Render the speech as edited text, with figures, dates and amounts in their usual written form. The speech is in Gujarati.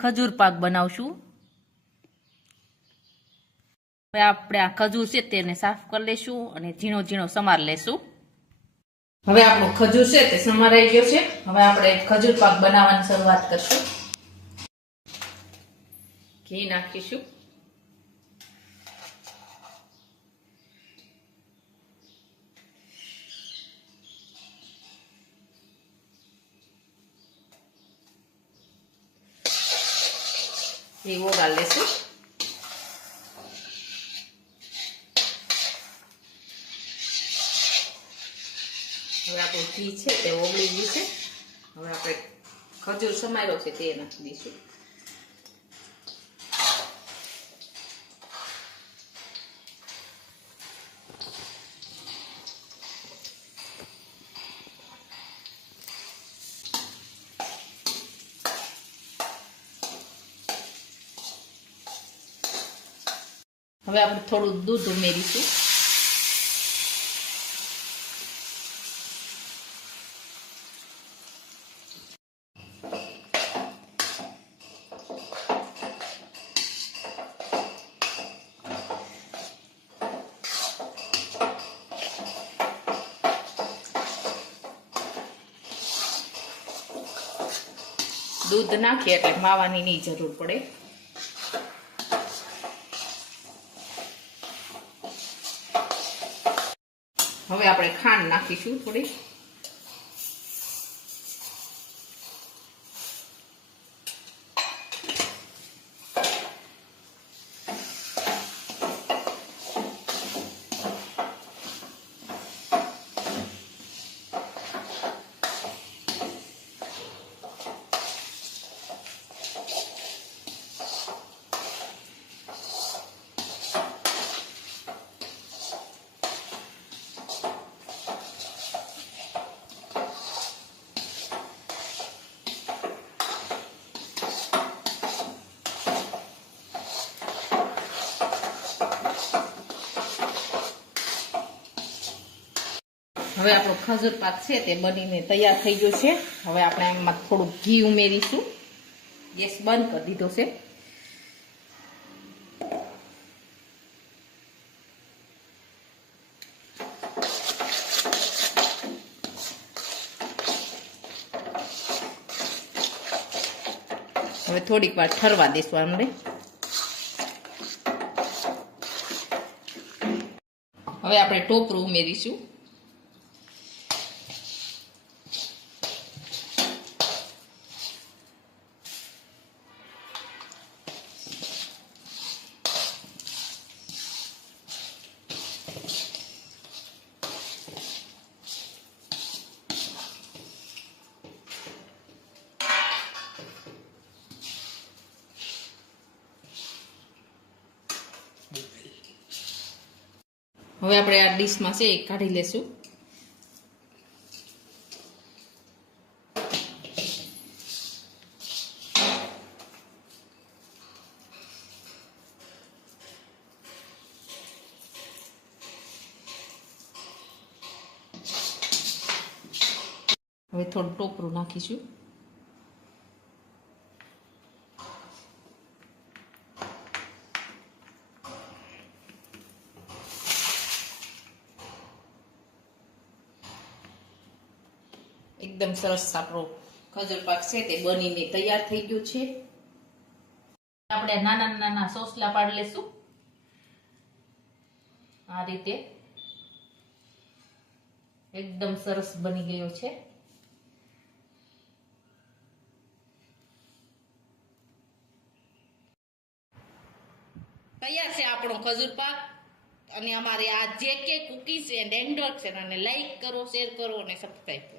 ખજૂર પાક બનાવશું। હવે આપણે આ ખજૂર છે તેને સાફ કરી લેશું અને ઝીણો ઝીણો સમાર લેશું। હવે આપણો ખજૂર છે તે સમારાઈ ગયો છે। હવે આપણે ખજૂર પાક બનાવવાની શરૂઆત કરશું। ઘી નાખીશું। ઘી ઓગાળ લેશું। હવે આપણું ઘી છે તે ઓગળી ગયું છે। હવે આપણે ખજૂર સમાર્યો છે તે નાખી દઈશું। હવે આપણે થોડું દૂધ ઉમેરીશું। દૂધ નાખીએ એટલે માવાની ની જરૂર પડે। હવે આપણે ખાંડ નાખીશું થોડી। હવે આપણો ખજૂર પાક છે તે બનીને તૈયાર થઈ ગયો છે। હવે આપણે એમાં થોડું ઘી ઉમેરીશું। ગેસ બંધ કરી દીધો છે। હવે થોડીક વાર ઠરવા દેશું આમને। હવે આપણે ટોપરું ઉમેરીશું। હવે આપણે આ ડીશમાં છે એ કાઢી લેશું। હવે થોડું ટોપરું નાખીશું। એકદમ સરસ આપણો ખજૂર પાક છે તે બનીને તૈયાર થઈ ગયું છે। આપણે નાના નાના સોસલા પાડી લેશું આ રીતે। એકદમ સરસ બની ગયો છે। તૈયાર છે આપણો ખજૂર પાક। અને અમારે આ JK કુકીઝ એન્ડ એન્ડર્સ છે અને લાઈક કરો, શેર કરો અને સબસ્ક્રાઈબ કરો।